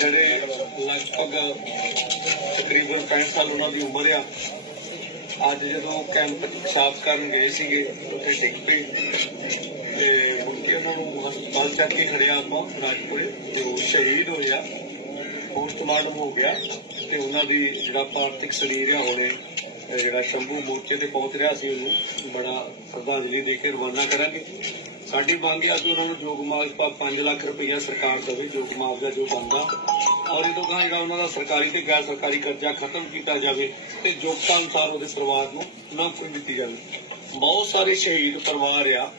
ਜਿਹੜੇ ਲਗਭਗ ਤਕਰੀਬਨ 65 ਸਾਲ ਉਹਨਾਂ ਦੀ ਉਮਰ ਆ, ਅੱਜ ਜਦੋਂ ਕੈਂਪ ਸਾਫ਼ ਕਰਨ ਗਏ ਸੀਗੇ, ਉੱਥੇ ਡਿੱਗ ਪਏ। ਤੇ ਮੁੜ ਉਹਨਾਂ ਨੂੰ ਹਸਪਤਾਲ ਚੱਕ ਕੇ ਖੜਿਆ ਆਪਾਂ, ਰਾਜਪੁਰੇ, ਤੇ ਉਹ ਸ਼ਹੀਦ ਹੋਇਆ ਪੋਸਟਮਾਰਟਮ ਹੋ ਗਿਆ ਤੇ ਉਹਨਾਂ ਦੀ ਜਿਹੜਾ ਪਾਰਥਿਕ ਸਰੀਰ ਆ, ਉਹਨੇ ਜਿਹੜਾ ਸ਼ੰਭੂ ਮੋਰਚੇ ਤੇ ਪਹੁੰਚ ਰਿਹਾ ਸੀ ਉਹਨੂੰ, ਬੜਾ ਸ਼ਰਧਾਂਜਲੀ ਦੇ ਕੇ ਰਵਾਨਾ ਕਰਾਂਗੇ। ਸਾਡੀ ਮੰਗ ਹੈ ਕਿ ਉਹਨਾਂ ਨੂੰ ਜੋਗ ਮੁਆਵਜ਼ਾ 5 ਲੱਖ ਰੁਪਈਆ ਸਰਕਾਰ ਦੇਵੇ ਜੋਗ ਮੁਆਵਜ਼ਾ ਜੋ ਬਣਦਾ ਔਰ ਇਹ ਤੋਂ ਗਾਂ ਜਿਹੜਾ ਉਹਨਾਂ ਦਾ ਸਰਕਾਰੀ ਤੇ ਗੈਰ ਸਰਕਾਰੀ ਕਰਜ਼ਾ ਖਤਮ ਕੀਤਾ ਜਾਵੇ ਤੇ ਯੋਗਤਾ ਅਨੁਸਾਰ ਉਹਦੇ ਪਰਿਵਾਰ ਨੂੰ ਨੌਕਰੀ ਦਿੱਤੀ ਜਾਵੇ। ਬਹੁਤ ਸਾਰੇ ਸ਼ਹੀਦ ਪਰਿਵਾਰ ਆ,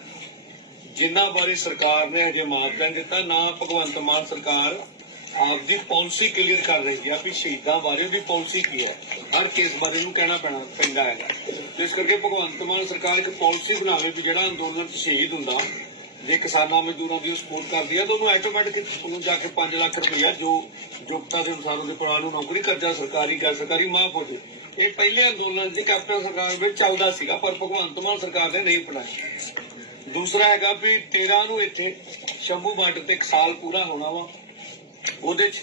ਜਿਨ੍ਹਾਂ ਬਾਰੇ ਸਰਕਾਰ ਨੇ ਹਜੇ ਮੁਆਵਜ਼ਾ ਦਿੱਤਾ, ਨਾ ਭਗਵੰਤ ਮਾਨ ਸਰਕਾਰ ਆਪਦੀ ਪਾਲਿਸੀ ਕਲੀਅਰ ਕਰ ਰਹੀ ਹੈ ਕਿ ਸ਼ਹੀਦਾਂ ਬਾਰੇ ਦੀ ਪਾਲਿਸੀ ਕੀ ਹੈ। ਹਰ ਕੇਸ ਬਾਰੇ ਨੂੰ ਕਹਿਣਾ ਪੈਣਾ, ਪੈਂਦਾ ਹੈਗਾ। ਇਸ ਕਰਕੇ ਭਗਵੰਤ ਮਾਨ ਸਰਕਾਰ ਇੱਕ ਪਾਲਿਸੀ ਬਣਾਵੇ ਵੀ ਜਿਹੜਾ ਅੰਦੋਲਨ ਸ਼ਹੀਦ ਹੁੰਦਾ, ਜੇ ਕਿਸਾਨਾਂ ਮਜ਼ਦੂਰਾਂ ਦੀ ਸਪੋਰਟ ਕਰਦੀ ਹੈ ਤਾਂ ਉਹਨੂੰ ਆਟੋਮੈਟਿਕ ਉਹਨੂੰ ਜਾ ਕੇ 5 ਲੱਖ ਰੁਪਇਆ ਜੋ ਯੋਗਤਾ ਦੇ ਅਨੁਸਾਰ ਉਹਦੇ ਪਰਿਵਾਰ ਨੂੰ ਨੌਕਰੀ, ਕਰਜ਼ਾ ਸਰਕਾਰੀ, ਗੈਰ ਸਰਕਾਰੀ, ਮਾਫ ਹੋ ਜਾਵੇ ਇਹ ਪਹਿਲੇ ਅੰਦੋਲਨ ਦੀ ਕੈਪਟਨ ਸਰਕਾਰ ਵਿੱਚ ਚੱਲਦਾ ਸੀਗਾ, ਪਰ ਭਗਵੰਤ ਮਾਨ ਸਰਕਾਰ ਨੇ ਨਹੀਂ ਅਪਣਾਇਆ। ਦੂਸਰਾ ਹੈਗਾ ਵੀ 13 ਨੂੰ ਇੱਥੇ ਸ਼ੰਭੂ ਬਾਰਡਰ ਤੇ ਇੱਕ ਸਾਲ ਪੂਰਾ ਹੋਣਾ ਵਾ। ਉਹਦੇ ਚ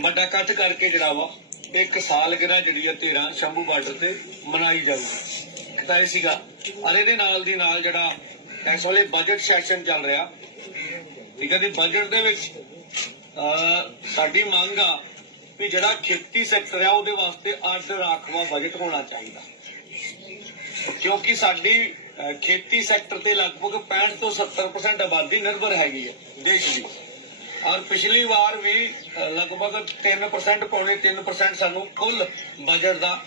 ਵੱਡਾ ਇਕੱਠ ਕਰਕੇ ਜਿਹੜਾ ਵਾ, ਇੱਕ ਸਾਲ ਗਿਰਾ ਜਿਹੜੀ ਆ 13 ਸ਼ੰਭੂ ਬਾਰਡਰ ਤੇ ਮਨਾਈ ਜਾਊਗੀ। ਤਾਂ ਇਹ ਸੀਗਾ। ਅਰੇ ਦੇ ਨਾਲ ਦੀ ਨਾਲ ਜਿਹੜਾ ਇਸ ਵੇਲੇ ਬਜਟ ਸੈਸ਼ਨ ਚੱਲ ਰਿਹਾ। ਠੀਕ ਹੈ ਜੀ ਬਜਟ ਦੇ ਵਿੱਚ ਸਾਡੀ ਮੰਗ ਆ ਵੀ ਜਿਹੜਾ ਖੇਤੀ ਸੈਕਟਰ ਆ, ਉਹਦੇ ਵਾਸਤੇ ਅਰਧ ਰਾਖਵਾ ਬਜਟ ਹੋਣਾ ਚਾਹੀਦਾ। ਕਿਉਂਕਿ ਸਾਡੀ ਖੇਤੀ ਸੈਕਟਰ ਤੇ ਲਗਭਗ 65 ਤੋਂ 70% ਆਬਾਦੀ ਨਿਰਭਰ ਹੈਗੀ ਹੈ ਦੇਸ਼ ਦੀ। ਔਰ ਪਿਛਲੀ ਵਾਰ ਵੀ ਲਗਭਗ 3% ਪੌਣੇ 3% ਸਾਨੂੰ ਕੁੱਲ ਬਜਟ ਦਾ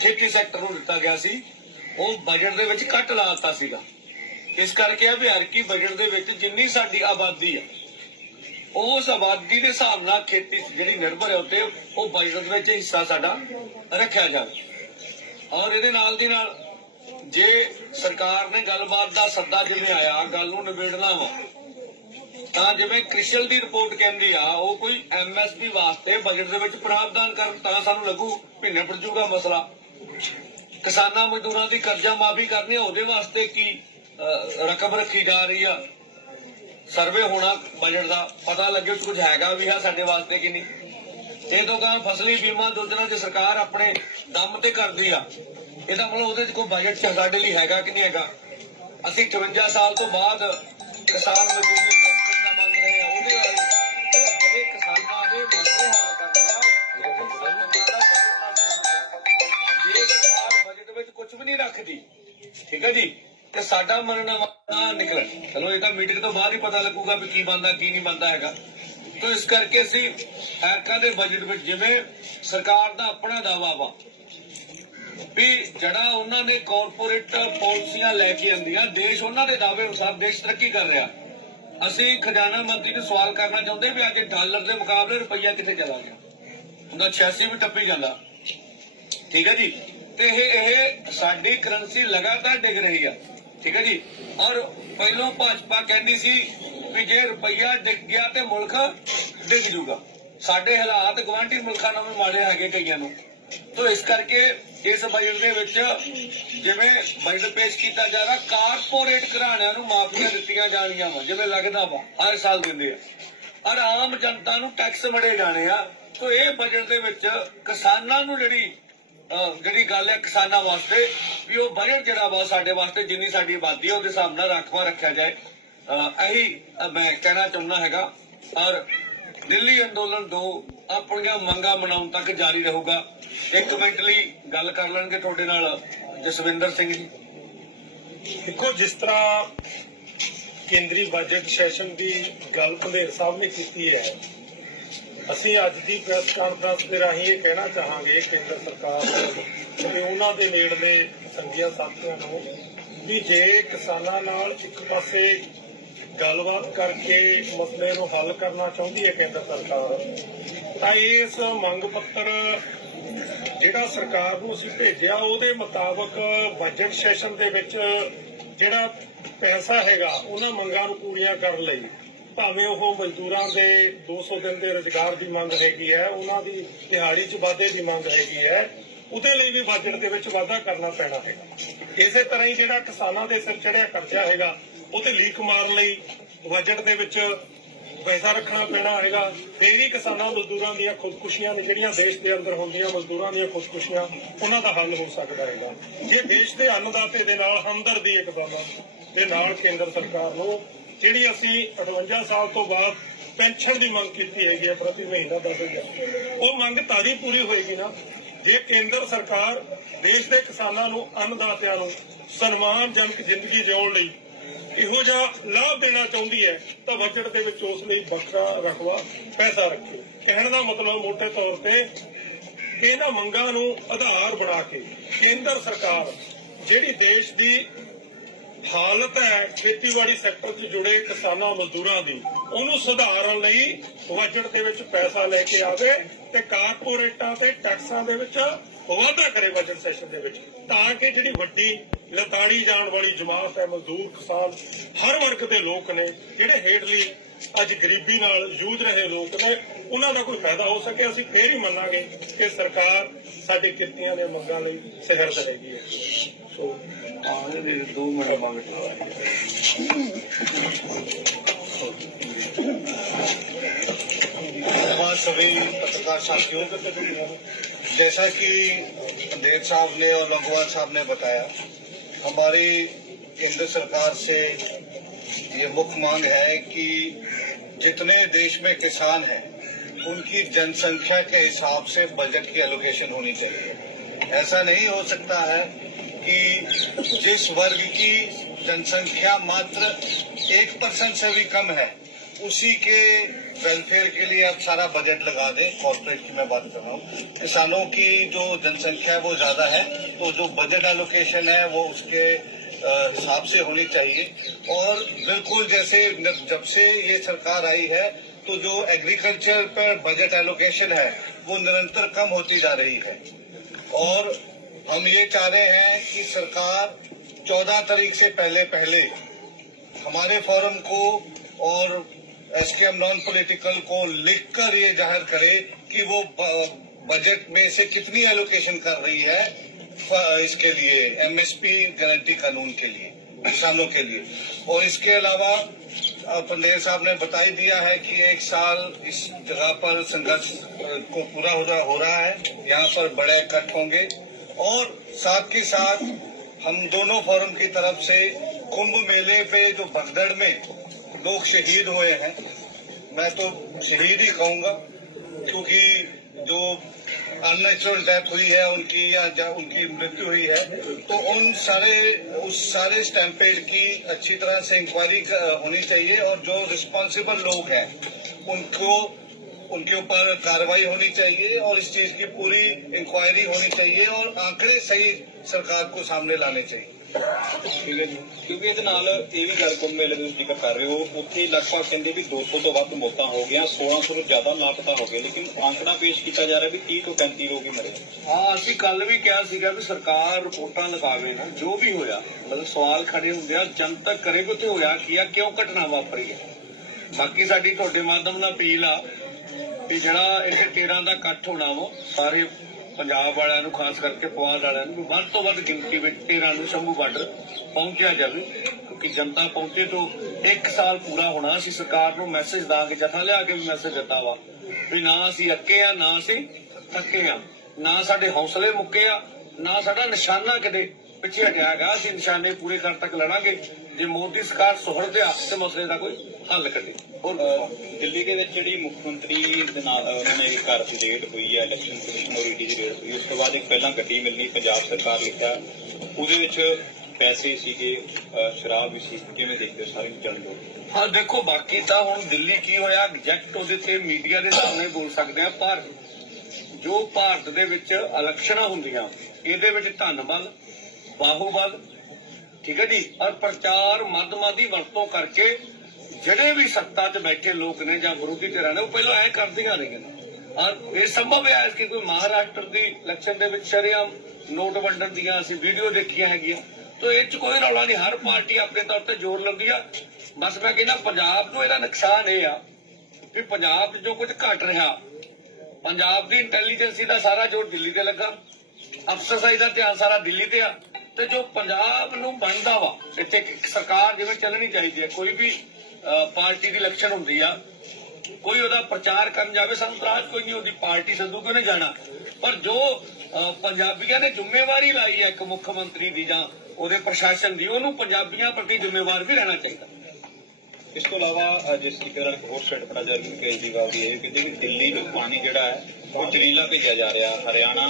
ਖੇਤੀ ਸੈਕਟਰ ਨੂੰ ਦਿੱਤਾ ਗਿਆ ਸੀ। ਉਹ ਬਜਟ ਦੇ ਵਿੱਚ ਕੱਟ ਲਾ ਦਿੱਤਾ ਸੀਗਾ। ਇਸ ਕਰਕੇ ਆ ਵੀ ਹਰਕੀ ਬਜਟ ਦੇ ਵਿੱਚ ਜਿੰਨੀ ਸਾਡੀ ਆਬਾਦੀ ਹੈ ਉਸ ਆਬਾਦੀ ਦੇ ਹਿਸਾਬ ਨਾਲ ਖੇਤੀ ਜਿਹੜੀ ਨਿਰਭਰ ਹੈ ਉੱਤੇ ਉਹ ਬਜਟ ਵਿੱਚ ਹਿੱਸਾ ਸਾਡਾ ਰੱਖਿਆ ਜਾਵੇ। ਔਰ ਇਹਦੇ ਨਾਲ ਦੀ ਨਾਲ ਜੇ ਸਰਕਾਰ ਨੇ ਗੱਲਬਾਤ ਦਾ ਸੱਦਾ ਜਿਵੇਂ ਆਇਆ ਗੱਲ ਨੂੰ ਨਿਬੇੜਨਾ ਵਾ ਤਾਂ ਜਿਵੇਂ ਕ੍ਰਿਸ਼ਲ ਦੀ ਰਿਪੋਰਟ ਕਹਿੰਦੀ ਆ, ਉਹ ਕੋਈ ਐਮਐਸਪੀ ਵਾਸਤੇ ਬਜਟ ਦੇ ਵਿੱਚ ਪ੍ਰਾਵਧਾਨ ਕਰਨ, ਤਾਂ ਸਾਨੂੰ ਲੱਗੂ ਭਿੰਨੇ ਪੜ ਮਸਲਾ। ਕਿਸਾਨਾਂ ਮਜ਼ਦੂਰਾਂ ਦੀ ਕਰਜ਼ਾ ਮਾਫੀ ਕਰਨੀ ਆ, ਉਹਦੇ ਵਾਸਤੇ ਕੀ ਰਕਮ ਰੱਖੀ ਜਾ ਰਹੀ ਆ? ਸਰਵੇ ਹੋਣਾ ਬਜਟ ਦਾ, ਪਤਾ ਲੱਗੇ ਉਸ ਕੁਝ ਹੈਗਾ ਵੀ ਆ ਸਾਡੇ ਵਾਸਤੇ ਕਿ ਨਹੀਂ। ਇਹ ਤੋਂ ਗਾਂ ਫਸਲੀ ਬੀਮਾ ਯੋਜਨਾ ਜੇ ਸਰਕਾਰ ਆਪਣੇ ਦਮ ਤੇ ਕਰਦੀ ਆ, ਇਹਦਾ ਮਤਲਬ ਉਹਦੇ 'ਚ ਕੋਈ ਬਜਟ ਸਾਡੇ ਲਈ ਹੈਗਾ ਕਿ ਨਹੀਂ ਹੈਗਾ? ਅਸੀਂ 58 ਸਾਲ ਤੋਂ ਬਾਅਦ ਕਿਸਾਨ ਮਜ਼ਦੂਰ ਪੈਨਸ਼ਨ ਦਾ ਮੰਗ ਰਹੇ ਆ, ਉਹਦੇ ਵਾਲੀ ਜਿਹੜੇ ਕਿਸਾਨਾਂ ਦੇ ਮਸਲੇ ਹੱਲ ਕਰਨੀ। ਆ ਜੇ ਸਰਕਾਰ ਬਜਟ ਵਿੱਚ ਕੁਝ ਵੀ ਨਹੀਂ ਰੱਖਦੀ, ਠੀਕ ਹੈ ਜੀ, ਤੇ ਸਾਡਾ ਮੰਨਣਾ ਨਾ ਨਿਕਲੇ। ਚਲੋ, ਇਹ ਤਾਂ ਮੀਟਿੰਗ ਤੋਂ ਬਾਅਦ ਹੀ ਪਤਾ ਲੱਗੂਗਾ ਵੀ ਕੀ ਬੰਦਾ ਕੀ ਨਹੀਂ ਬੰਦਾ ਹੈਗਾ। ਤੋ ਇਸ ਕਰਕੇ ਅਸੀਂ ਐਰਕਾ ਦੇ ਬਜਟ ਵਿੱਚ ਜਿਵੇਂ ਸਰਕਾਰ ਦਾ ਆਪਣਾ ਦਾਵਾ ਵਾ ਵੀ ਜਿਹੜਾ ਉਹਨਾਂ ਨੇ ਕਾਰਪੋਰੇਟ ਪਾਲਿਸੀਆਂ ਲੈ ਕੇ ਆਂਦੀਆਂ ਦੇਸ਼ ਉਹਨਾਂ ਦੇ ਦਾਅਵੇ ਅਨੁਸਾਰ ਦੇਸ਼ ਤਰੱਕੀ ਕਰ ਰਿਹਾ। ਅਸੀਂ ਖਜ਼ਾਨਾ ਮੰਤਰੀ ਨੂੰ ਸਵਾਲ ਕਰਨਾ ਚਾਹੁੰਦੇ ਵੀ ਅੱਜ ਡਾਲਰ ਦੇ ਮੁਕਾਬਲੇ ਰੁਪਈਆ ਕਿੱਥੇ ਚਲਾ ਗਿਆ? ਉਹਦਾ 86 ਵੀ ਟੱਪੀ ਜਾਂਦਾ। ਠੀਕ ਹੈ ਜੀ? ਤੇ ਇਹ ਇਹ ਸਾਡੀ ਕਰੰਸੀ ਲਗਾਤਾਰ ਡਿੱਗ ਰਹੀ ਆ। ਠੀਕ ਹੈ ਜੀ? ਔਰ ਪਹਿਲੋਂ ਭਾਜਪਾ ਕਹਿੰਦੀ ਸੀ ਵੀ ਜੇ ਰੁਪਈਆ ਡਿੱਗ ਗਿਆ ਤੇ ਮੁਲਕ ਡਿੱਗ ਜੂਗਾ। ਸਾਡੇ ਹਾਲਾਤ ਗਵਾਂਢੀ ਮੁਲਕਾਂ ਨਾਲ ਮਾੜੇ ਹੈਗੇ ਕਈਆਂ ਨੂੰ। ਤੋ ਇਸ ਕਰਕੇ ਇਸ ਬਜਟ ਦੇ ਵਿੱਚ ਜਿਵੇਂ ਬਜਟ ਪੇਸ਼ ਕੀਤਾ ਜਾ ਰਿਹਾ, ਕਾਰਪੋਰੇਟ ਘਰਾਣਿਆਂ ਨੂੰ ਮਾਫੀਆਂ ਦਿੱਤੀਆਂ ਜਾਣੀਆਂ ਵਾ, ਜਿਵੇਂ ਲੱਗਦਾ ਵਾ, ਹਰ ਸਾਲ ਦਿੰਦੇ ਆ। ਔਰ ਆਮ ਜਨਤਾ ਨੂੰ ਟੈਕਸ ਮੜੇ ਜਾਣੇ ਆ। ਤੋ ਇਹ ਬਜਟ ਦੇ ਵਿੱਚ ਕਿਸਾਨਾਂ ਨੂੰ ਜਿਹੜੀ ਜਿਹੜੀ ਗੱਲ ਹੈ ਕਿਸਾਨਾਂ ਵਾਸਤੇ, ਵੀ ਉਹ ਬਜਟ ਜਿਹੜਾ ਵਾ ਸਾਡੇ ਵਾਸਤੇ ਜਿੰਨੀ ਸਾਡੀ ਆਬਾਦੀ ਹੈ ਉਹਦੇ ਹਿਸਾਬ ਨਾਲ ਰਾਖਵਾ ਰੱਖਿਆ ਜਾਏ। ਅਹ, ਇਹੀ ਮੈਂ ਕਹਿਣਾ ਚਾਹੁੰਦਾ ਹੈਗਾ। ਔਰ ਦਿੱਲੀ ਅੰਦੋਲਨ ਦੋ ਆਪਣੀਆਂ ਮੰਗਾਂ ਮਨਾਉਣ ਤੱਕ ਜਾਰੀ ਰਹੂਗਾ। ਇੱਕ ਮਿੰਟ ਲਈ ਗੱਲ ਕਰ ਲੈਣਗੇ ਤੁਹਾਡੇ ਨਾਲ ਜਸਵਿੰਦਰ ਸਿੰਘ ਜੀ। ਦੇਖੋ, ਜਿਸ ਤਰ੍ਹਾਂ ਕੇਂਦਰੀ ਬਜਟ ਸੈਸ਼ਨ ਦੀ ਗੱਲ ਭੰਦੇਰ ਸਾਹਿਬ ਨੇ ਕੀਤੀ ਹੈ, ਅਸੀਂ ਅੱਜ ਦੀ ਪ੍ਰੈਸ ਕਾਨਫਰੰਸ ਦੇ ਰਾਹੀਂ ਇਹ ਕਹਿਣਾ ਚਾਹਾਂਗੇ, ਕੇਂਦਰ ਸਰਕਾਰ ਨੂੰ ਤੇ ਉਹਨਾਂ ਦੇ ਨੇੜਲੇ ਸੰਗੀਆਂ ਸਾਥੀਆਂ ਨੂੰ ਵੀ ਜੇ ਕਿਸਾਨਾਂ ਨਾਲ ਇੱਕ ਪਾਸੇ ਗੱਲਬਾਤ ਕਰਕੇ ਮਸਲੇ ਨੂੰ ਹੱਲ ਕਰਨਾ ਚਾਹੁੰਦੀ ਹੈ ਕੇਂਦਰ ਸਰਕਾਰ। ਤਾਂ ਇਸ ਮੰਗ ਪੱਤਰ ਜਿਹੜਾ ਸਰਕਾਰ ਨੂੰ ਅਸੀਂ ਭੇਜਿਆ, ਉਹਦੇ ਮੁਤਾਬਕ ਬਜਟ ਸੈਸ਼ਨ ਦੇ ਵਿੱਚ ਜਿਹੜਾ ਪੈਸਾ ਹੈਗਾ, ਉਹਨਾਂ ਮੰਗਾਂ ਨੂੰ ਪੂਰੀਆਂ ਕਰਨ ਲਈ ਭਾਵੇਂ ਉਹ ਮਜ਼ਦੂਰਾਂ ਦੇ 200 ਦਿਨ ਦੇ ਰੁਜ਼ਗਾਰ ਦੀ ਮੰਗ ਹੈਗੀ ਹੈ, ਉਹਨਾਂ ਦੀ ਦਿਹਾੜੀ 'ਚ ਵਾਧੇ ਦੀ ਮੰਗ ਹੈਗੀ ਹੈ, ਉਹਦੇ ਲਈ ਵੀ ਬਜਟ ਦੇ ਵਿੱਚ ਵਾਧਾ ਕਰਨਾ ਪੈਣਾ ਹੈਗਾ। ਇਸੇ ਤਰ੍ਹਾਂ ਹੀ ਜਿਹੜਾ ਕਿਸਾਨਾਂ ਦੇ ਸਿਰ ਚੜਿਆ ਕਰਜ਼ਾ ਹੈਗਾ ਉਹ ਤੇ ਲੀਕ ਮਾਰਨ ਲਈ ਬਜਟ ਦੇ ਵਿੱਚ ਪੈਸਾ ਰੱਖਣਾ ਪੈਣਾ ਹੈਗਾ। ਫੇਰ ਹੀ ਕਿਸਾਨਾਂ ਮਜ਼ਦੂਰਾਂ ਦੀਆਂ ਖੁਦਕੁਸ਼ੀਆਂ ਨੇ ਜਿਹੜੀਆਂ ਦੇਸ਼ ਦੇ ਅੰਦਰ ਹੁੰਦੀਆਂ, ਮਜ਼ਦੂਰਾਂ ਦੀਆਂ ਖੁਦਕੁਸ਼ੀਆਂ, ਉਹਨਾਂ ਦਾ ਹੱਲ ਹੋ ਸਕਦਾ ਹੈਗਾ। ਜੇ ਦੇਸ਼ ਦੇ ਅੰਨਦਾਤੇ ਦੇ ਨਾਲ ਹਮਦਰਦੀ ਇਕਦਾਰਾਂ ਦੇ ਨਾਲ ਕੇਂਦਰ ਸਰਕਾਰ ਨੂੰ, ਜਿਹੜੀ ਅਸੀਂ 58 ਸਾਲ ਤੋਂ ਬਾਅਦ ਪੈਨਸ਼ਨ ਦੀ ਮੰਗ ਕੀਤੀ ਹੈਗੀ ਹੈ ਪ੍ਰਤੀ ਮਹੀਨਾ 10000 ਉਹ ਮੰਗ ਤਾਰੀ ਪੂਰੀ ਹੋਏਗੀ ਨਾ। ਜੇ ਕੇਂਦਰ ਸਰਕਾਰ ਦੇਸ਼ ਦੇ ਕਿਸਾਨਾਂ ਨੂੰ, ਅੰਨਦਾਤਿਆਂ ਨੂੰ ਸਨਮਾਨਜਨਕ ਜ਼ਿੰਦਗੀ ਜਿਉਣ ਲਈ ਇਹੋ ਜਿਹਾ ਲਾਭ ਦੇਣਾ ਚਾਹੁੰਦੀ ਹੈ, ਤਾਂ ਬਜਟ ਦੇ ਵਿੱਚ ਉਸ ਲਈ ਵੱਖਰਾ ਰਕਬਾ ਪੈਸਾ ਰੱਖੇ ਕਹਿਣ ਦਾ ਮਤਲਬ ਮੋਟੇ ਤੌਰ ਤੇ ਇਹਨਾਂ ਮੰਗਾਂ ਨੂੰ ਆਧਾਰ ਬਣਾ ਕੇ ਕੇਂਦਰ ਸਰਕਾਰ, ਜਿਹੜੀ ਦੇਸ਼ ਦੀ ਹਾਲਤ ਹੈ, ਖੇਤੀਬਾੜੀ ਸੈਕਟਰ 'ਚ ਜੁੜੇ ਕਿਸਾਨਾਂ, ਮਜ਼ਦੂਰਾਂ ਦੀ, ਉਹਨੂੰ ਸੁਧਾਰਨ ਲਈ ਬਜਟ ਦੇ ਵਿੱਚ ਪੈਸਾ ਲੈ ਕੇ ਆਵੇ ਤੇ ਕਾਰਪੋਰੇਟਾਂ ਤੇ ਟੈਕਸਾਂ ਦੇ ਵਿੱਚ ਵਾਧਾ ਕਰੇ ਬਜਟ ਸੈਸ਼ਨ ਦੇ ਵਿੱਚ, ਤਾਂ ਕਿ ਜਿਹੜੀ ਵੱਡੀ ਲਤਾੜੀ ਜਾਣ ਵਾਲੀ ਜਮਾਤ ਹੈ ਮਜ਼ਦੂਰ ਕਿਸਾਨ ਹਰ ਵਰਗ ਦੇ ਲੋਕ ਨੇ ਜਿਹੜੇ ਹੇਠਲੀ ਅੱਜ ਗਰੀਬੀ ਨਾਲ ਜੂਝ ਰਹੇ ਲੋਕ ਨੇ ਉਹਨਾਂ ਦਾ ਕੋਈ ਫਾਇਦਾ ਹੋ ਸਕੇ ਅਸੀਂ ਫੇਰ ਹੀ ਮੰਨਾਂਗੇ ਕਿ ਸਰਕਾਰ ਸਾਡੇ ਕਿਰਤੀਆਂ ਦੇ ਮੰਗਾਂ ਲਈ ਸਹਿਰਦ ਹੈਗੀ ਹੈ ਸੋ ਹਾਂ ਇਹਦੇ ਦੋ ਮਿੰਟ ਮੰਗਦੇ धन्यवाद सभी पत्रकार साथियों जैसा कि देव साहब ने और लंगोवाल साहब ने बताया हमारी केंद्र सरकार से ये मुख्य मांग है कि जितने देश में किसान हैं, उनकी जनसंख्या के हिसाब से बजट की एलोकेशन होनी चाहिए। ऐसा नहीं हो सकता है कि जिस वर्ग की जनसंख्या मात्र एक परसेंट से भी कम है, उसी के वेलफेयर के लिए आप सारा बजट लगा दें कॉर्पोरेट की मैं बात कर रहा हूँ। किसानों की जो जनसंख्या है वो ज़्यादा है तो जो बजट एलोकेशन है वो उसके हिसाब से होनी चाहिए। और बिल्कुल जैसे जब से ये सरकार आई है तो जो एग्रीकल्चर पर बजट एलोकेशन है, वो निरंतर कम होती जा रही है। और हम ये चाह रहे हैं कि सरकार चौदह तारीख से पहले पहले हमारे फोरम को और एसकेएम नॉन पॉलिटिकल को लिखकर ये ज़ाहिर करे कि वो बजट में से कितनी एलोकेशन कर रही है इसके लिए एमएसपी गारंटी कानून के लिए, किसानों के लिए। और इसके अलावा पंडेर साहब ने बता ही दिया है कि एक साल इस जगह पर संघर्ष को पूरा हो रहा हो रहा है, यहाँ पर बड़े कट होंगे। और साथ के साथ हम दोनों फोरम की तरफ़ से कुंभ मेले पे जो भगदड़ में लोग शहीद हुए हैं। मैं तो शहीद ही कहूँगा, क्योंकि जो अननेचुरल डेथ हुई है, उनकी या उनकी मृत्यु हुई है तो उन सारे, उस सारे स्टैंपेड की अच्छी तरह से इंक्वायरी होनी चाहिए और जो रिस्पॉन्सिबल लोग हैं, उनको, उनके ऊपर कार्रवाई होनी चाहिए और इस चीज़ की पूरी इंक्वायरी होनी चाहिए और आंकड़े सही सरकार को सामने लाने चाहिए। ਠੀਕ ਹੈ ਜੀ। ਕਿਉਂਕਿ ਇਹਦੇ ਨਾਲ ਇਹ ਵੀ ਗੱਲ ਕੁੰਭ ਮੇਲੇ ਦੇ ਜ਼ਿਕਰ ਕਰ ਰਹੇ ਹੋ, ਉੱਥੇ ਲਗਭਗ ਕਹਿੰਦੇ ਵੀ 200 ਤੋਂ ਵੱਧ ਮੌਤਾਂ ਹੋ ਗਈਆਂ 1600 ਤੋਂ ਜ਼ਿਆਦਾ ਲਾਪਤਾ ਹੋ ਗਏ ਲੇਕਿਨ ਆંકੜਾ ਪੇਸ਼ ਕੀਤਾ ਜਾ ਰਿਹਾ ਵੀ 30 ਤੋਂ 35 ਲੋਕ ਹੀ ਮਰੇ ਹਾਂ, ਅਸੀਂ ਕੱਲ ਵੀ ਕਿਹਾ ਸੀਗਾ ਵੀ ਸਰਕਾਰ ਰਿਪੋਰਟਾਂ ਲਗਾਵੇ ਨਾ, ਜੋ ਵੀ ਹੋਇਆ, ਮਤਲਬ ਸਵਾਲ ਖੜੇ ਹੁੰਦੇ ਆ, ਜਨਤਕ ਕਰੇ ਕਿ ਉੱਥੇ ਹੋਇਆ ਕੀ ਆ, ਕਿਉਂ ਘਟਨਾ ਵਾਪਰੀ ਹੈ ਬਾਕੀ ਸਾਡੀ ਤੁਹਾਡੇ ਮਾਧਿਅਮ ਨਾਲ ਅਪੀਲ ਆ ਵੀ ਜਿਹੜਾ ਇੱਥੇ 13 ਦਾ ਇਕੱਠ ਹੋਣਾ ਵਾ, ਸਾਰੇ ਪੰਜਾਬ ਵਾਲਿਆਂ ਨੂੰ, ਖਾਸ ਕਰਕੇ ਪਵਾਦ ਵਾਲਿਆਂ ਨੂੰ ਵੱਧ ਤੋਂ ਵੱਧ ਗਿਣਤੀ ਵਿੱਚ 13 ਨੂੰ ਸ਼ੰਭੂ ਬਾਰਡਰ ਪਹੁੰਚਿਆ ਜਾਵੇ, ਕਿਉਂਕਿ ਜਨਤਾ ਪਹੁੰਚੇ ਤੋਂ ਇੱਕ ਸਾਲ ਪੂਰਾ ਹੋਣਾ, ਅਸੀਂ ਸਰਕਾਰ ਨੂੰ ਮੈਸੇਜ ਦਾ ਕੇ ਜਥਾ ਲਿਆ ਕੇ ਵੀ ਮੈਸੇਜ ਦਿੱਤਾ ਵਾ, ਵੀ ਨਾ ਅਸੀਂ ਅੱਕੇ ਆ, ਨਾ ਅਸੀਂ ਥੱਕੇ ਆ, ਨਾ ਸਾਡੇ ਹੌਸਲੇ ਮੁੱਕੇ ਆ, ਨਾ ਸਾਡਾ ਨਿਸ਼ਾਨਾ ਕਿਤੇ ਪਿੱਛੇ ਹਟਿਆ ਹੈਗਾ, ਅਸੀਂ ਨਿਸ਼ਾਨੇ ਪੂਰੇ ਕਰਨ ਤੱਕ ਲੜਾਂਗੇ, ਜੇ ਮੋਦੀ ਸਰਕਾਰ ਸੁਹਰਦ ਆ, ਤੇ ਮਸਲੇ ਦਾ ਕੋਈ ਹੱਲ ਕੱਢੇ ਦਿੱਲੀ ਦੇ ਵਿੱਚ ਜਿਹੜੀ ਮੁੱਖ ਮੰਤਰੀ ਦੇ ਨਾਲ ਉਹਨਾਂ ਨੇ ਇੱਕ ਦੀ ਰੇਡ ਹੋਈ ਹੈ ਇਲੈਕਸ਼ਨ ਕਮਿਸ਼ਨ ਔਰ ਈਡੀ ਦੀ ਰੇਡ ਹੋਈ ਉਸ ਤੋਂ ਬਾਅਦ ਇੱਕ ਪਹਿਲਾਂ ਗੱਡੀ ਮਿਲਣੀ ਪੰਜਾਬ ਸਰਕਾਰ ਲਿਖਿਆ ਉਹਦੇ ਵਿੱਚ ਪੈਸੇ ਸੀਗੇ ਸ਼ਰਾਬ ਵੀ ਸੀ। ਕਿਵੇਂ ਦੇਖਦੇ ਸਾਰੇ ਲੋਕ ਹਾਂ ਦੇਖੋ ਬਾਕੀ ਤਾਂ ਹੁਣ ਦਿੱਲੀ ਕੀ ਹੋਇਆ ਐਗਜ਼ੈਕਟ ਉਹਦੇ ਤੇ ਮੀਡੀਆ ਦੇ ਸਾਹਮਣੇ ਬੋਲ ਸਕਦੇ ਆ। ਪਰ ਜੋ ਭਾਰਤ ਦੇ ਵਿੱਚ ਇਲੈਕਸ਼ਨਾਂ ਹੁੰਦੀਆਂ ਇਹਦੇ ਵਿੱਚ ਧਨਬਲ ਬਾਹੂਬਲ ਠੀਕ ਹੈ ਜੀ? ਔਰ ਪ੍ਰਚਾਰ ਮਾਧਮਾਂ ਦੀ ਵਰਤੋਂ ਕਰਕੇ ਜਿਹੜੇ ਵੀ ਸੱਤਾ 'ਚ ਬੈਠੇ ਲੋਕ ਨੇ ਜਾਂ ਵਿਰੋਧੀ ਧਿਰਾਂ ਨੇ, ਉਹ ਪਹਿਲਾਂ ਐ ਕਰਦੀਆਂ ਨੇ ਔਰ ਇਹ ਸੰਭਵ ਹੈ ਕਿ ਕੋਈ ਮਹਾਰਾਸ਼ਟਰ ਦੀ ਇਲੈਕਸ਼ਨ ਦੇ ਵਿੱਚ ਸ਼ਰੇਆਮ ਨੋਟ ਵੰਡਣ ਦੀਆਂ ਅਸੀਂ ਵੀਡੀਓ ਦੇਖੀਆਂ ਹੈਗੀਆਂ। ਤਾਂ ਇਹ 'ਚ ਕੋਈ ਰੌਲਾ ਨਹੀਂ, ਹਰ ਪਾਰਟੀ ਆਪਣੇ ਤੌਰ ਤੇ ਜ਼ੋਰ ਲਾਉਂਦੀ ਆ। ਬਸ ਮੈਂ ਕਹਿੰਦਾ ਪੰਜਾਬ ਨੂੰ ਇਹਦਾ ਨੁਕਸਾਨ ਇਹ ਆ ਕਿ ਪੰਜਾਬ 'ਚ ਜੋ ਕੁਝ ਘਟ ਰਿਹਾ, ਪੰਜਾਬ ਦੀ ਇੰਟੈਲੀਜੈਂਸੀ ਦਾ ਸਾਰਾ ਜ਼ੋਰ ਦਿੱਲੀ ਤੇ ਲੱਗਾ। ਅਫਸਰਸ਼ਾਹੀ ਦਾ ਧਿਆਨ ਸਾਰਾ ਦਿੱਲੀ ਤੇ ਆ। ਤੇ ਜੋ ਪੰਜਾਬ ਨੂੰ ਬਣਦਾ ਵਾ, ਇੱਥੇ ਸਰਕਾਰ ਜਿਵੇਂ ਚੱਲਣੀ ਚਾਹੀਦੀ ਹੈ, ਕੋਈ ਵੀ ਪਾਰਟੀ ਦੀ ਇਲੈਕਸ਼ਨ ਹੁੰਦੀ ਆ। ਕੋਈ ਉਹਦਾ ਪ੍ਰਚਾਰ ਕਰਨ ਜਾਵੇ, ਸਾਨੂੰ ਇਤਰਾਜ਼ ਕੋਈ ਨਹੀਂ ਉਹਦੀ ਪਾਰਟੀ ਸੱਦੂ, ਕਿਉਂ ਨਹੀਂ ਜਾਣਾ? ਪਰ ਜੋ ਪੰਜਾਬੀਆਂ ਨੇ ਜ਼ਿੰਮੇਵਾਰੀ ਲਾਈ ਹੈ ਇੱਕ ਮੁੱਖ ਮੰਤਰੀ ਦੀ ਜਾਂ ਉਹਦੇ ਪ੍ਰਸ਼ਾਸਨ ਦੀ, ਉਹਨੂੰ ਪੰਜਾਬੀਆਂ ਪ੍ਰਤੀ ਜ਼ਿੰਮੇਵਾਰ ਵੀ ਰਹਿਣਾ ਚਾਹੀਦਾ। ਇਸ ਤੋਂ ਇਲਾਵਾ ਜਿਸ ਤਰੀਕੇ ਨਾਲ ਇੱਕ ਹੋਰ ਸਟੇਟ ਬਣਾ ਜਾ ਰਹੀ ਕੇਜਰੀਵਾਲ ਦੀ ਇਹ ਕਹਿੰਦੇ ਕਿ ਦਿੱਲੀ ਨੂੰ ਪਾਣੀ ਜਿਹੜਾ ਹੈ, ਉਹ ਜ਼ਰੀਲਾ ਭੇਜਿਆ ਜਾ ਰਿਹਾ। ਹਰਿਆਣਾ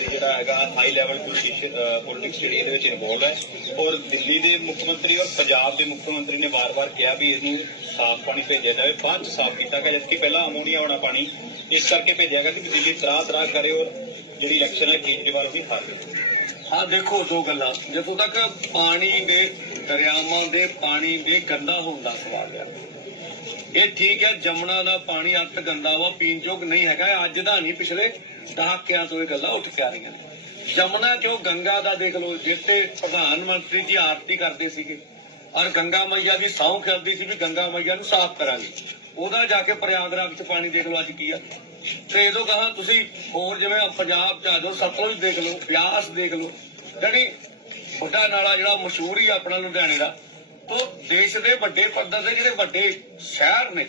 ਜਿਹੜਾ ਹੈਗਾ ਹਾਈ ਲੈਵਲ ਪੋਲਿਟਿਕਸ ਜਿਹੜੀ ਇਹਦੇ ਵਿੱਚ ਇਨਵੋਲਵ ਹੈ। ਔਰ ਦਿੱਲੀ ਦੇ ਮੁੱਖ ਮੰਤਰੀ ਔਰ ਪੰਜਾਬ ਦੇ ਮੁੱਖ ਮੰਤਰੀ ਨੇ ਵਾਰ-ਵਾਰ ਕਿਹਾ ਵੀ ਇਹਨੂੰ ਸਾਫ਼ ਪਾਣੀ ਭੇਜਿਆ ਜਾਵੇ। ਬਾਅਦ ਚ ਸਾਫ਼ ਕੀਤਾ ਗਿਆ, ਜਦਕਿ ਪਹਿਲਾਂ ਅਮੋਨੀਆ ਵਾਲਾ ਪਾਣੀ ਇਸ ਕਰਕੇ ਭੇਜਿਆ ਗਿਆ ਕਿ ਦਿੱਲੀ ਤਰਾਹ ਤਰਾਹ ਕਰੇ ਔਰ ਜਿਹੜੀ ਇਲੈਕਸ਼ਨ ਹੈ, ਕੇਜਰੀਵਾਲ ਵੀ ਹਾਰ ਗਏ ਹਾਂ, ਦੇਖੋ ਦੋ ਗੱਲਾਂ। ਜਦੋਂ ਤੱਕ ਪਾਣੀ ਦੇ, ਦਰਿਆਵਾਂ ਦੇ ਪਾਣੀ ਦੇ ਗੰਦਾ ਹੋਣ ਦਾ ਸਵਾਲ ਹੈ ਇਹ ਠੀਕ ਹੈ, ਜਮਨਾ ਦਾ ਪਾਣੀ ਅੱਤ ਗੰਦਾ ਵਾ, ਪੀਣ ਯੋਗ ਨਹੀਂ ਹੈਗਾ। ਅੱਜ ਦਾ ਨਹੀਂ, ਪਿਛਲੇ ਦਹਾਕਿਆਂ ਤੋਂ ਇਹ ਗੱਲਾਂ ਉੱਠ ਕੇ ਆ ਰਹੀਆਂ। ਨੇ। ਜਮਨਾ ਜੋ ਗੰਗਾ ਦਾ ਦੇਖ ਲਓ ਜਿੱਤੇ ਪ੍ਰਧਾਨ ਮੰਤਰੀ ਜੀ ਆਰਤੀ ਕਰਦੇ ਸੀਗੇ। ਔਰ ਗੰਗਾ ਮਈਆ ਦੀ ਸਹੁੰ ਕਰਦੀ ਸੀ ਵੀ ਗੰਗਾ ਮਈਆ ਨੂੰ ਸਾਫ਼ ਕਰਾਂਗੇ। ਉਹਦਾ ਜਾ ਕੇ ਪ੍ਰਯਾਗਰਾਜ ਚ ਪਾਣੀ ਦੇਖ ਲਓ ਅੱਜ ਕੀ ਆ। ਤੇ ਇਹਦੋਂ ਕਹਾ ਤੁਸੀਂ ਹੋਰ ਜਿਵੇਂ ਪੰਜਾਬ ਚ ਆ ਜਾਓ, ਸਤਲੁਜ ਦੇਖ ਲਓ, ਬਿਆਸ ਦੇਖ ਲਓ। ਜਿਹੜੀ ਵੱਡਾ ਨਾਲਾ ਜਿਹੜਾ ਮਸ਼ਹੂਰ ਹੀ ਆਪਣਾ ਲੁਧਿਆਣੇ ਦਾ, ਉਹ ਦੇਸ਼ ਦੇ ਵੱਡੇ ਪੱਧਰ ਦੇ ਜਿਹੜੇ ਵੱਡੇ ਸ਼ਹਿਰ ਨੇ,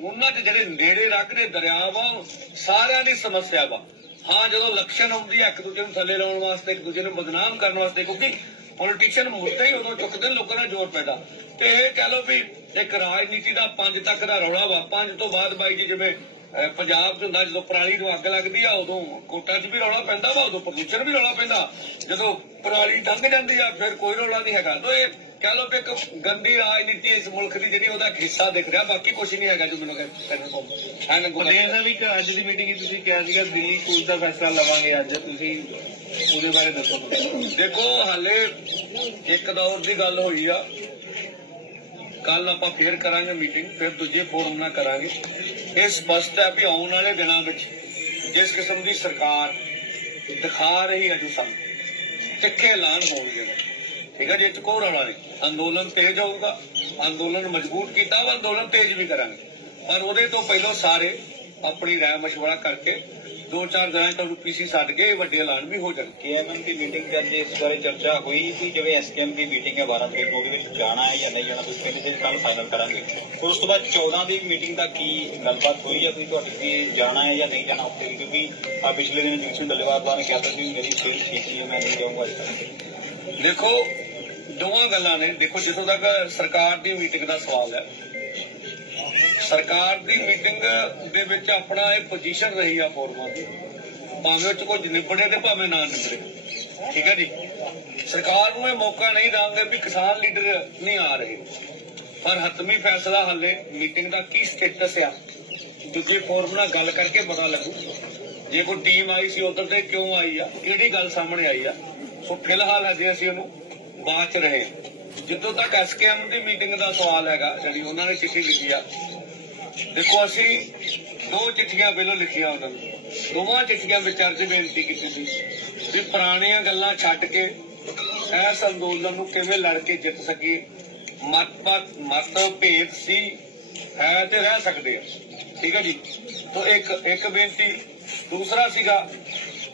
ਉਹਨਾਂ 'ਚ ਜਿਹੜੇ ਨੇੜੇ ਲੱਗਦੇ ਦਰਿਆ ਵਾ, ਸਾਰਿਆਂ ਦੀ ਸਮੱਸਿਆ ਵਾ। ਹਾਂ, ਜਦੋਂ ਇਲੈਕਸ਼ਨ ਆਉਂਦੀ ਹੈ ਇੱਕ ਦੂਜੇ ਨੂੰ ਥੱਲੇ ਲਾਉਣ ਵਾਸਤੇ, ਇੱਕ ਦੂਜੇ ਨੂੰ ਬਦਨਾਮ ਕਰਨ ਵਾਸਤੇ, ਕਿਉਂਕਿ ਪੋਲੀਟੀਸ਼ੀਅਨ ਮੁੱਦੇ ਹੀ, ਉਦੋਂ ਚੁੱਕਦੇ ਨੇ ਲੋਕਾਂ ਦਾ ਜ਼ੋਰ ਪੈਦਾ। ਤੇ ਇਹ ਕਹ ਲਓ ਵੀ ਇੱਕ ਰਾਜਨੀਤੀ ਦਾ ਪੰਜ ਤੱਕ ਦਾ ਰੌਲਾ ਵਾ। ਪੰਜ ਤੋਂ ਬਾਅਦ ਬਾਈ ਜੀ ਜਿਵੇਂ ਪੰਜਾਬ 'ਚ ਹੁੰਦਾ, ਜਦੋਂ ਪਰਾਲੀ ਨੂੰ ਅੱਗ ਲੱਗਦੀ ਆ, ਉਦੋਂ ਕੋਟਾਂ 'ਚ ਵੀ ਰੌਲਾ ਪੈਂਦਾ ਵਾ, ਉਦੋਂ ਪ੍ਰਦੂਸ਼ਣ ਵੀ ਰੌਲਾ ਪੈਂਦਾ। ਜਦੋਂ ਪਰਾਲੀ ਲੰਘ ਜਾਂਦੀ ਆ, ਫਿਰ ਕੋਈ ਰੌਲਾ ਨਹੀਂ ਹੈਗਾ। ਤਾਂ ਇਹ ਕਹ ਲਓ ਕਿ ਇੱਕ ਗੰਦੀ ਰਾਜਨੀਤੀ ਇਸ ਮੁਲਕ ਦੀ ਜਿਹੜੀ, ਉਹਦਾ ਹਿੱਸਾ ਦਿਖ ਰਿਹਾ। ਬਾਕੀ ਕੁਝ ਨਹੀਂ ਹੈਗਾ ਜੋ ਮੈਨੂੰ ਕਹਿੰਦੇ ਕੋ ਹਾਂ ਪਟੇਲ ਸਾਹਿਬ ਅੱਜ ਦੀ ਮੀਟਿੰਗ ਤੁਸੀਂ ਕਿਹਾ ਸੀਗਾ, ਦਿੱਲੀ ਕੋਚ ਦਾ ਫੈਸਲਾ ਲਵਾਂਗੇ ਅੱਜ। ਤੁਸੀਂ ਉਹਦੇ ਬਾਰੇ ਦੱਸੋ। ਦੇਖੋ, ਹਾਲੇ ਇੱਕ ਦੌਰ ਦੀ ਗੱਲ ਹੋਈ ਆ। ਕੱਲ ਆਪਾਂ ਫੇਰ ਕਰਾਂਗੇ ਮੀਟਿੰਗ ਫਿਰ ਦੂਜੇ ਫੋਰਮ ਨਾਲ ਕਰਾਂਗੇ। ਇਹ ਸਪਸ਼ਟ ਹੈ ਵੀ ਆਉਣ ਵਾਲੇ ਦਿਨਾਂ ਵਿੱਚ ਜਿਸ ਕਿਸਮ ਦੀ ਸਰਕਾਰ ਦਿਖਾ ਰਹੀ ਹੈ ਜੋ ਤਿੱਖੇ ਐਲਾਨ ਹੋਣਗੇ। ਠੀਕ ਹੈ ਜੀ ਇਹ 'ਚ ਕੋਈ ਰੌਲਾ ਅੰਦੋਲਨ ਤੇਜ਼ ਹੋਊਗਾ, ਅੰਦੋਲਨ ਮਜ਼ਬੂਤ ਕੀਤਾ ਵਾ, ਅੰਦੋਲਨ ਤੇਜ਼ ਵੀ ਕਰਾਂਗੇ। ਪਰ ਉਹਦੇ ਤੋਂ ਪਹਿਲਾਂ ਸਾਰੇ ਆਪਣੀ ਰਾਏ ਮਸ਼ਵਰਾ ਕਰਕੇ ਦੋ ਚਾਰ ਦਿਨਾਂ ਤੱਕ ਪੀਸੀ ਛੱਡ ਕੇ ਵੱਡੇ ਐਲਾਨ ਵੀ ਹੋ ਜਾਣਗੇ ਕੇਐਮਐਮ ਦੀ ਮੀਟਿੰਗ ਤੇ ਅੱਜ ਇਸ ਬਾਰੇ ਚਰਚਾ ਹੋਈ ਸੀ? ਜਿਵੇਂ ਐਸਕੇਐਮ ਦੀ ਮੀਟਿੰਗ ਹੈ 12 ਤਰੀਕ ਨੂੰ ਉਹਦੇ ਵਿੱਚ ਜਾਣਾ ਹੈ ਜਾਂ ਨਹੀਂ ਜਾਣਾ ਤੁਸੀਂ ਕਹਿੰਦੇ ਸੀ ਕੱਲ ਫਾਈਨਲ ਕਰਾਂਗੇ? ਉਸ ਤੋਂ ਬਾਅਦ 14 ਦੀ ਮੀਟਿੰਗ ਦਾ ਕੀ ਗੱਲਬਾਤ ਹੋਈ ਹੈ ਕੋਈ ਤੁਹਾਡੇ ਕੀ ਜਾਣਾ ਹੈ ਜਾਂ ਨਹੀਂ ਜਾਣਾ ਉੱਥੇ? ਕਿਉਂਕਿ ਆ ਪਿਛਲੇ ਦਿਨ ਜੀਤ ਸਿੰਘ ਡੱਲੇਵਾਲ ਨੇ ਕਿਹਾ ਸੀ ਕਿ ਮੇਰੀ ਸਿਹਤ ਠੀਕ ਨਹੀਂ ਹੈ ਮੈਂ ਨਹੀਂ ਜਾਊਂਗਾ ਇਸ ਤਰ੍ਹਾਂ ਦੇਖੋ ਦੋਵਾਂ ਗੱਲਾਂ ਨੇ। ਦੇਖੋ ਜਿੱਥੋਂ ਤੱਕ ਸਰਕਾਰ ਦੀ ਮੀਟਿੰਗ ਦਾ ਸਵਾਲ ਹੈ ਸਰਕਾਰ ਦੀ ਮੀਟਿੰਗ ਦੇ ਵਿੱਚ ਆਪਣਾ ਇਹ ਪੋਜੀਸ਼ਨ ਰਹੀ ਆ ਫੋਰਮਾਂ ਦੀ। ਭਾਵੇਂ ਉਹ ਚ ਕੁਝ ਨਿਬੜੇ ਤੇ ਭਾਵੇਂ ਨਾ ਨਿਬੜੇ ਠੀਕ ਹੈ ਜੀ? ਸਰਕਾਰ ਨੂੰ ਇਹ ਮੌਕਾ ਨਹੀਂ ਦਾਂਗੇ ਵੀ ਕਿਸਾਨ ਲੀਡਰ ਨਹੀਂ ਆ ਰਹੇ। ਪਰ ਹਤਮੀ ਫੈਸਲਾ ਹੱਲੇ ਮੀਟਿੰਗ ਦਾ ਕੀ ਸਟੇਟਸ ਆ, ਦੂਜੇ ਫੋਰਮ ਨਾਲ ਗੱਲ ਕਰਕੇ ਪਤਾ ਲੱਗੂ। ਜੇ ਕੋਈ ਟੀਮ ਆਈ ਸੀ ਉਧਰ ਤੇ ਕਿਉਂ ਆਈ ਆ, ਕਿਹੜੀ ਗੱਲ ਸਾਹਮਣੇ ਆਈ ਆ? ਸੋ ਫਿਲਹਾਲ ਅਜੇ ਅਸੀਂ ਉਹਨੂੰ ਬਾਅਦ ਚ ਰਹੇ ਹਾਂ। ਜਿੱਦੋਂ ਤੱਕ ਐਸਕੇਐਮ ਦੀ ਮੀਟਿੰਗ ਦਾ ਸਵਾਲ ਹੈਗਾ, ਜਿਹੜੀ ਉਹਨਾਂ ਨੇ ਚਿੱਠੀ ਲਿਖੀ ਆ ਦੇਖੋ, ਅਸੀਂ ਦੋ ਚਿੱਠੀਆਂ ਪਹਿਲਾਂ ਲਿਖੀਆਂ ਉਹਨਾਂ ਨੂੰ। ਦੋਵਾਂ ਚਿੱਠੀਆਂ ਵਿੱਚ ਅਰਜ਼ ਬੇਨਤੀ ਕੀਤੀ ਸੀ ਵੀ ਪੁਰਾਣੀਆਂ ਗੱਲਾਂ ਛੱਡ ਕੇ ਇਸ ਅੰਦੋਲਨ ਨੂੰ ਕਿਵੇਂ ਲੜ ਕੇ ਜਿੱਤ ਸਕੀ। ਮਤ ਮਤ ਸੀ, ਹੈ ਤੇ ਰਹਿ ਸਕਦੇ ਆ। ਠੀਕ ਹੈ ਜੀ? ਤੋਂ ਇੱਕ ਇੱਕ ਬੇਨਤੀ। ਦੂਸਰਾ ਸੀਗਾ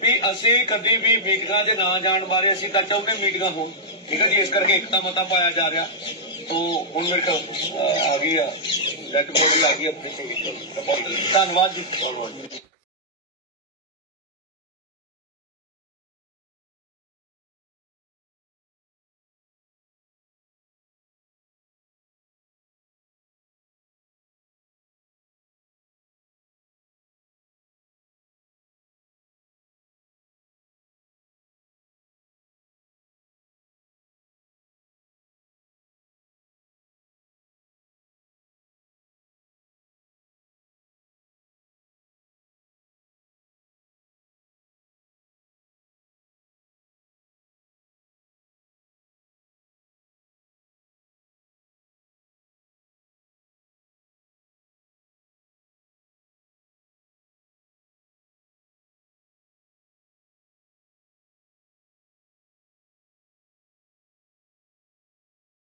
ਵੀ ਅਸੀਂ ਕਦੀ ਵੀ ਮੀਟਿੰਗਾਂ ਦੇ ਨਾ ਜਾਣ ਬਾਰੇ ਅਸੀਂ ਤਾਂ ਚਾਹੁੰਦੇ ਮੀਟਿੰਗਾਂ ਹੋਣ। ਠੀਕ ਹੈ ਜੀ? ਇਸ ਕਰਕੇ ਇੱਕ ਤਾਂ ਮਤਾ ਪਾਇਆ ਜਾ ਰਿਹਾ। ਤੋਂ ਹੁਣ ਮੇਰੇ ਕੋਲ ਆ ਗਈ ਆ। ਲੈਟ ਬੋਰਡ ਆ ਗਈ ਆਪਣੀ। ਧੰਨਵਾਦ ਜੀ।